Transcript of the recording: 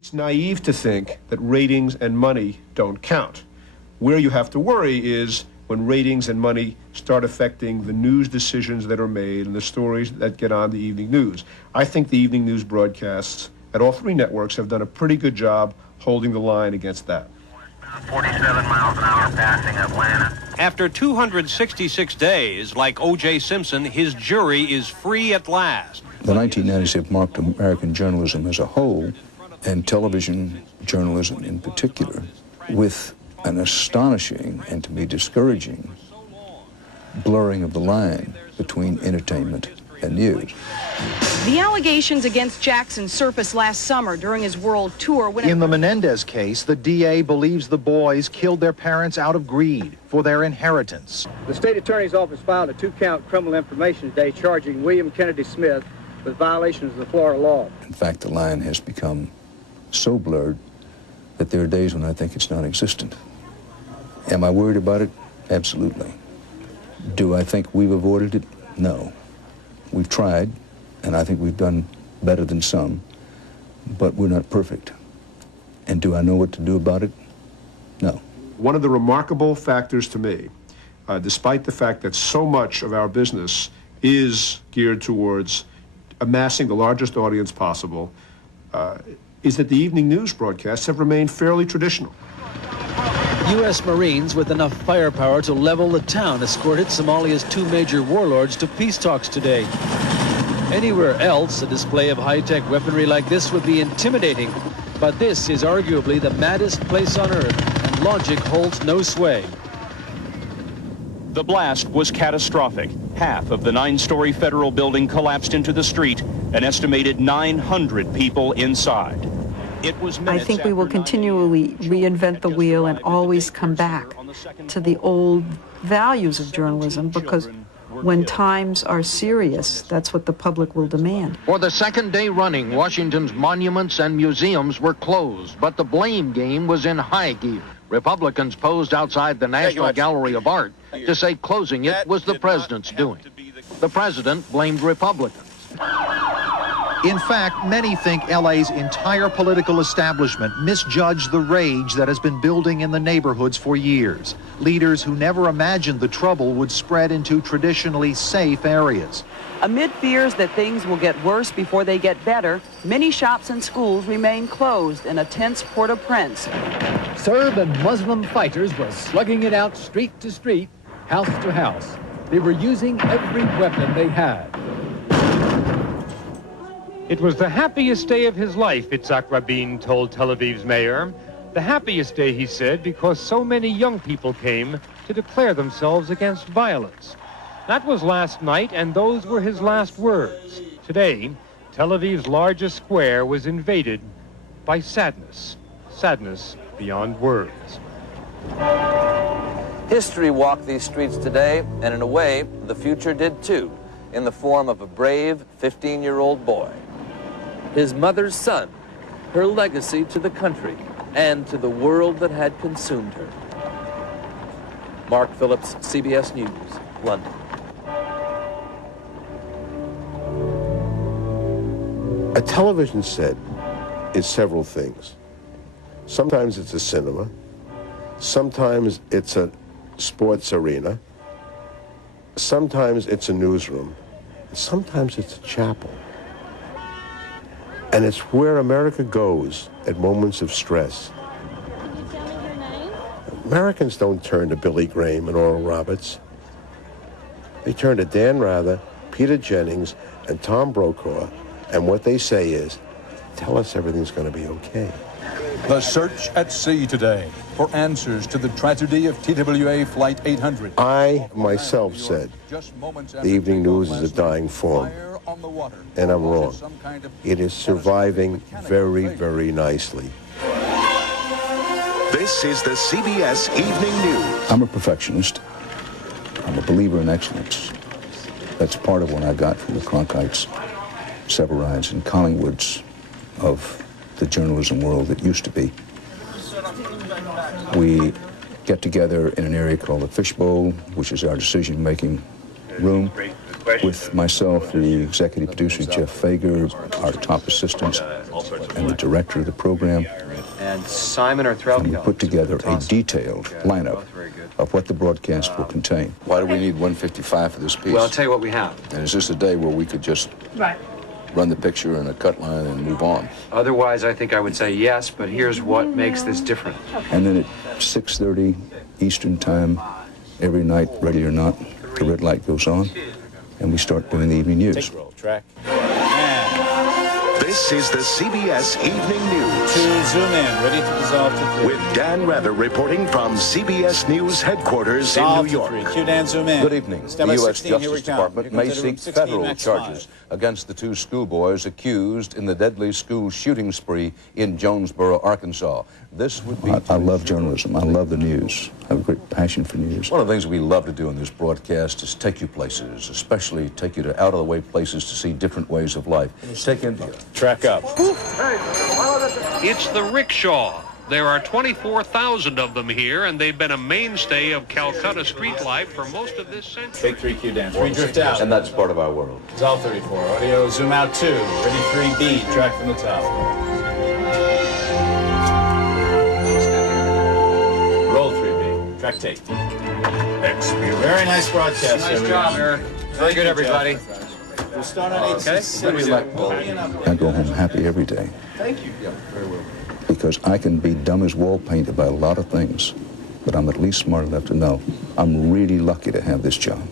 It's naive to think that ratings and money don't count. Where you have to worry is when ratings and money start affecting the news decisions that are made and the stories that get on the evening news. I think the evening news broadcasts at all three networks have done a pretty good job holding the line against that. 47 miles an hour passing Atlanta. After 266 days, like O.J. Simpson, his jury is free at last. The 1996 marked American journalism as a whole, and television journalism in particular, with an astonishing and to me discouraging blurring of the line between entertainment and news. The allegations against Jackson surfaced last summer during his world tour. In the Menendez case, the DA believes the boys killed their parents out of greed for their inheritance. The state attorney's office filed a 2-count criminal information today charging William Kennedy Smith with violations of the Florida law. In fact, the line has become so blurred that there are days when I think it's non-existent. Am I worried about it? Absolutely. Do I think we've avoided it? No. We've tried, and I think we've done better than some, but we're not perfect. And do I know what to do about it? No. One of the remarkable factors to me, despite the fact that so much of our business is geared towards amassing the largest audience possible, is that the evening news broadcasts have remained fairly traditional. U.S. Marines with enough firepower to level the town escorted Somalia's 2 major warlords to peace talks today. Anywhere else, a display of high-tech weaponry like this would be intimidating. But this is arguably the maddest place on earth, and logic holds no sway. The blast was catastrophic. Half of the 9-story federal building collapsed into the street, an estimated 900 people inside. It was I think we will continually reinvent the wheel and always come back to the old values of journalism, because when times are serious, that's what the public will demand. For the second day running, Washington's monuments and museums were closed, but the blame game was in high gear. Republicans posed outside the National Gallery of Art to say closing it was the president's doing. The president blamed Republicans. In fact, many think LA's entire political establishment misjudged the rage that has been building in the neighborhoods for years. Leaders who never imagined the trouble would spread into traditionally safe areas. Amid fears that things will get worse before they get better, many shops and schools remain closed in a tense Port-au-Prince. Serb and Muslim fighters were slugging it out street to street, house to house. They were using every weapon they had. It was the happiest day of his life, Itzhak Rabin told Tel Aviv's mayor. The happiest day, he said, because so many young people came to declare themselves against violence. That was last night, and those were his last words. Today, Tel Aviv's largest square was invaded by sadness. Sadness beyond words. History walked these streets today, and in a way, the future did too, in the form of a brave 15-year-old boy. His mother's son, her legacy to the country and to the world that had consumed her. Mark Phillips, CBS News, London. A television set is several things. Sometimes it's a cinema, sometimes it's a sports arena, sometimes it's a newsroom, and sometimes it's a chapel. And it's where America goes at moments of stress. Americans don't turn to Billy Graham and Oral Roberts. They turn to Dan Rather, Peter Jennings, and Tom Brokaw, and what they say is, tell us everything's going to be okay. The search at sea today for answers to the tragedy of TWA Flight 800. I myself said the evening news is a dying form, and I'm wrong. It is surviving very, very nicely. This is the CBS Evening News. I'm a perfectionist. I'm a believer in excellence. That's part of what I got from the Cronkites, Severides, and Collingwoods of the journalism world that used to be. We get together in an area called the Fishbowl, which is our decision-making room. with myself, the executive producer, Jeff Fager, our top assistants, and the director of the program. And Simon or throat. And we put together a detailed lineup of what the broadcast will contain. Why do we need 155 for this piece? Well, I'll tell you what we have. And is this a day where we could just run the picture and a cut line and move on? Otherwise, I think I would say yes, but here's what makes this different. And then at 6:30 Eastern Time, every night, ready or not, the red light goes on, and we start doing the evening news. Track. This is the CBS Evening News. To zoom in, ready to dissolve to 3. With Dan Rather reporting from CBS News headquarters in New York. Cue Dan, zoom in. Good evening. The U.S. Justice Department may seek federal charges against the 2 schoolboys accused in the deadly school shooting spree in Jonesboro, Arkansas. This would be... I love journalism. I love the news. I have a great passion for news. One of the things we love to do in this broadcast is take you places, especially take you to out-of-the-way places to see different ways of life. Take India. Track up. It's the rickshaw. There are 24,000 of them here, and they've been a mainstay of Calcutta street life for most of this century. Take 3, cue Dan. 3, drift out. And that's part of our world. Dissolve 34. Audio, zoom out 2. Ready 3B. Track from the top. Roll 3B. Track tape. Very nice broadcast. Nice job, Eric. Very good, everybody. We'll start on 866. I go home happy every day. Thank you. Yeah, very well. Because I can be dumb as wall paint about a lot of things, but I'm at least smart enough to know I'm really lucky to have this job.